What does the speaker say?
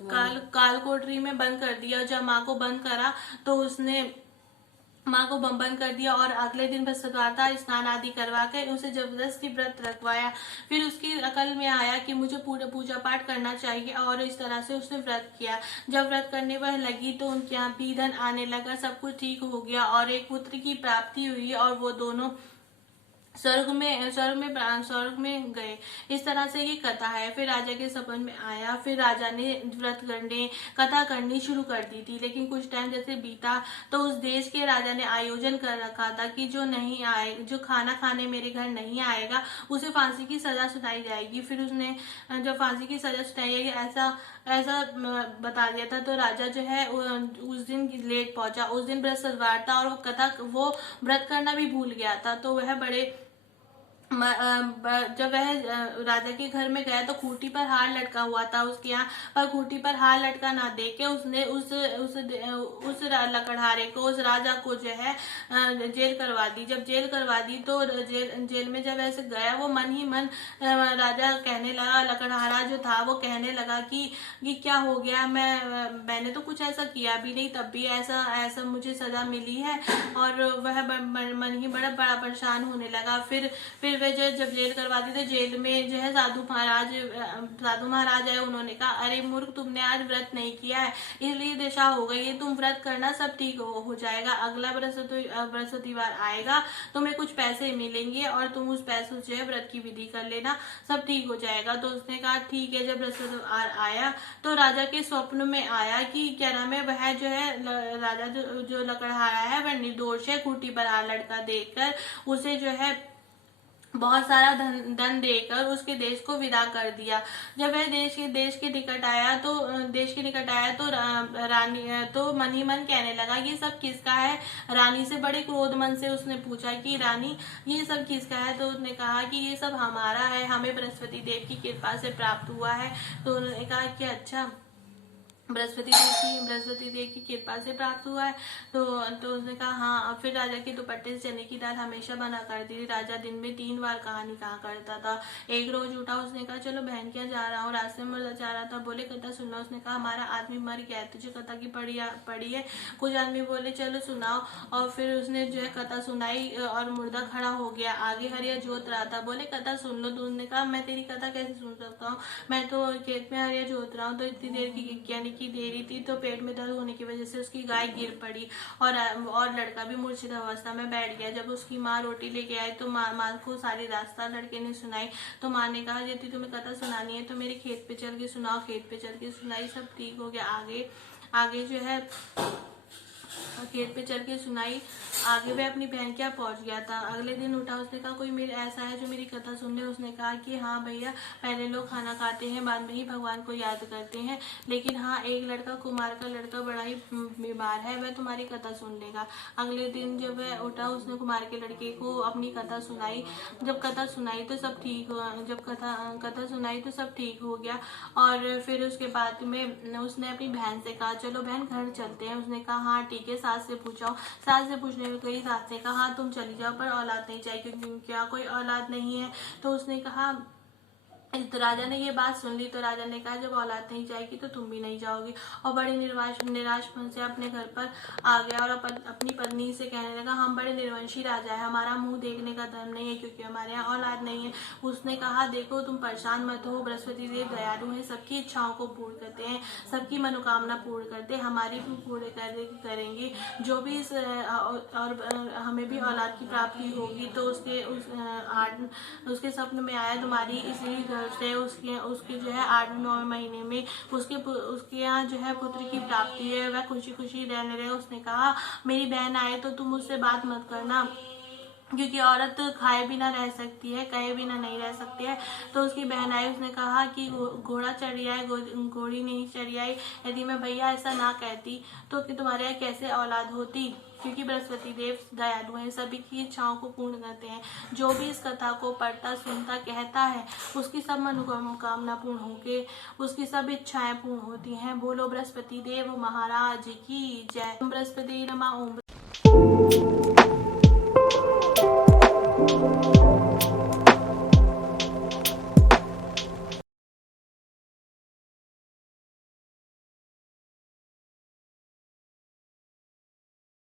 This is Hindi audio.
कालकोठरी में बंद कर दिया। जब माँ को बंद करा तो उसने माँ को बंद कर दिया और अगले दिन बृहस्पतिवार था, स्नान आदि करवा कर उसे जबरदस्ती व्रत रखवाया। फिर उसकी अकल में आया कि मुझे पूरा पूजा पाठ करना चाहिए और इस तरह से उसने व्रत किया। जब व्रत करने वह लगी तो उनके यहाँ भी धन आने लगा, सब कुछ ठीक हो गया और एक पुत्र की प्राप्ति हुई और वो दोनों स्वर्ग में गए। इस तरह से ये कथा है। फिर राजा के सपन में आया, फिर राजा ने व्रत करने कथा करनी शुरू कर दी थी। लेकिन कुछ टाइम जैसे बीता तो उस देश के राजा ने आयोजन कर रखा था कि जो खाना खाने मेरे घर नहीं आएगा उसे फांसी की सजा सुनाई जाएगी। फिर उसने जब फांसी की सजा सुनाई जाएगी ऐसा ऐसा बता दिया था। तो राजा जो है उस दिन लेट पहुंचा। उस दिन बृहस्पतिवार था और वो व्रत करना भी भूल गया था। तो वह जब वह राजा के घर में गया तो खूंटी पर हार लटका हुआ था उसके यहाँ, पर खूंटी पर हार लटका ना देख के उसने उस लकड़हारे को, उस राजा को जो है जेल करवा दी। जब जेल करवा दी तो जेल में जब ऐसे गया वो मन ही मन राजा कहने लगा, लकड़हारा जो था वो कहने लगा कि क्या हो गया, मैंने तो कुछ ऐसा किया भी नहीं, तब भी ऐसा मुझे सजा मिली है। और वह मन ही बड़ा परेशान होने लगा। फिर वे जब जेल करवा दी तो जेल में जो है साधु महाराज है, उन्होंने कहा अरे मूर्ख, तुमने आज व्रत नहीं किया है इसलिए दशा हो गई है, तुम व्रत करना सब ठीक हो जाएगा। अगला बृहस्पतिवार आएगा, तुम्हें कुछ पैसे मिलेंगे और तुम उस पैसों से व्रत की विधि कर लेना, सब ठीक हो जाएगा। तो उसने कहा ठीक है। जब बृहस्पतिवार आया तो राजा के स्वप्न में आया कि क्या नाम है, वह जो है राजा जो लकड़हारा है वह निर्दोष है। खूंटी पर हार लटका देकर उसे जो है बहुत सारा धन देकर उसके देश को विदा कर दिया। जब वह देश के निकट आया तो रानी तो मन ही मन कहने लगा ये सब किसका है। रानी से बड़े क्रोध मन से उसने पूछा कि रानी ये सब किसका है। तो उसने कहा कि ये सब हमारा है, हमें बृहस्पति देव की कृपा से प्राप्त हुआ है। तो उन्होंने कहा कि अच्छा, बृहस्पति देव की कृपा से प्राप्त हुआ है। तो उसने कहा हाँ। फिर राजा के दुपट्टे से चने की दाल हमेशा बना करती थी। राजा दिन में 3 बार कहानी कहा करता था। एक रोज उठा, उसने कहा चलो बहन क्या जा रहा हूँ, रास्ते में मुर्दा जा रहा था, बोले कथा सुनना। उसने कहा हमारा आदमी मर गया है, तुझे कथा की पड़ी है। कुछ आदमी बोले चलो सुनाओ, और फिर उसने जो है कथा सुनाई और मुर्दा खड़ा हो गया। आगे हरिया जोत रहा था, बोले कथा सुन लो। तो उसने कहा मैं तेरी कथा कैसे सुन सकता हूँ, मैं तो खेत में हरिया जोत रहा हूँ। तो इतनी देर की देरी थी तो पेट में दर्द होने की वजह से उसकी गाय गिर पड़ी और लड़का भी मूर्छित अवस्था में बैठ गया। जब उसकी माँ रोटी लेके आई तो माँ को सारी दास्तान लड़के ने सुनाई। तो माँ ने कहा यदि तुम्हें कथा सुनानी है तो मेरे खेत पे चल के सुनाओ। खेत पे चल के सुनाई, सब ठीक हो गया। आगे जो है खेत पे चल के सुनाई, आगे वह अपनी बहन के यहाँ पहुंच गया था। अगले दिन उठा, उसने कहा कोई मेरे ऐसा है जो मेरी कथा सुन ले। उसने कहा कि हाँ भैया, पहले लोग खाना खाते हैं, बाद में ही भगवान को याद करते हैं, लेकिन हाँ एक लड़का, कुमार का लड़का बड़ा ही बीमार है, वह तुम्हारी कथा सुन लेगा। अगले दिन जब वह उठा, उसने कुमार के लड़के को अपनी कथा सुनाई। जब कथा सुनाई तो सब ठीक हुआ। जब कथा सुनाई तो सब ठीक हो गया। और फिर उसके बाद में उसने अपनी बहन से कहा चलो बहन घर चलते हैं। उसने कहा हाँ ठीक है। सास से पूछाओ। सास से पूछने में गई, सास ने कहा हाँ तुम चली जाओ, पर औलाद नहीं चाहिए, क्योंकि क्या कोई औलाद नहीं है। तो उसने कहा, तो राजा ने ये बात सुन ली। तो राजा ने कहा जब औलाद नहीं जाएगी तो तुम भी नहीं जाओगी। और बड़े निराश मन से अपने घर पर आ गया और अपनी पत्नी से कहने लगा हम बड़े निर्वंशी राजा है, हमारा मुंह देखने का धर्म नहीं है, क्योंकि हमारे यहाँ औलाद नहीं है। उसने कहा देखो तुम परेशान मत हो, बृहस्पति देव दयालु है, सबकी इच्छाओं को पूर्ण करते हैं, सबकी मनोकामना पूर्ण करते हैं, हमारी भी पूर्ण करेंगे। जो भी और हमें भी औलाद की प्राप्ति होगी। तो उसके स्वप्न में आया तुम्हारी इसी से उसके जो है 8-9 महीने में उसके यहाँ जो है पुत्र की प्राप्ति है, वह खुशी खुशी रहने रहे। उसने कहा मेरी बहन आए तो तुम उससे बात मत करना, क्योंकि औरत खाए बिना रह सकती है, कहे बिना नहीं रह सकती है। तो उसकी बहन आई, उसने कहा कि घोड़ा चढ़ी आए, घोड़ी नहीं चढ़ी आई। यदि मैं भैया ऐसा ना कहती तो कि तुम्हारे यहाँ कैसे औलाद होती, क्योंकि बृहस्पति देव दयालु हैं, सभी की इच्छाओं को पूर्ण करते हैं। जो भी इस कथा को पढ़ता सुनता कहता है उसकी सब मनोकामना पूर्ण होके उसकी सब इच्छाएं पूर्ण होती हैं। बोलो बृहस्पति देव महाराज की जय। बृहस्पति नमा ओम।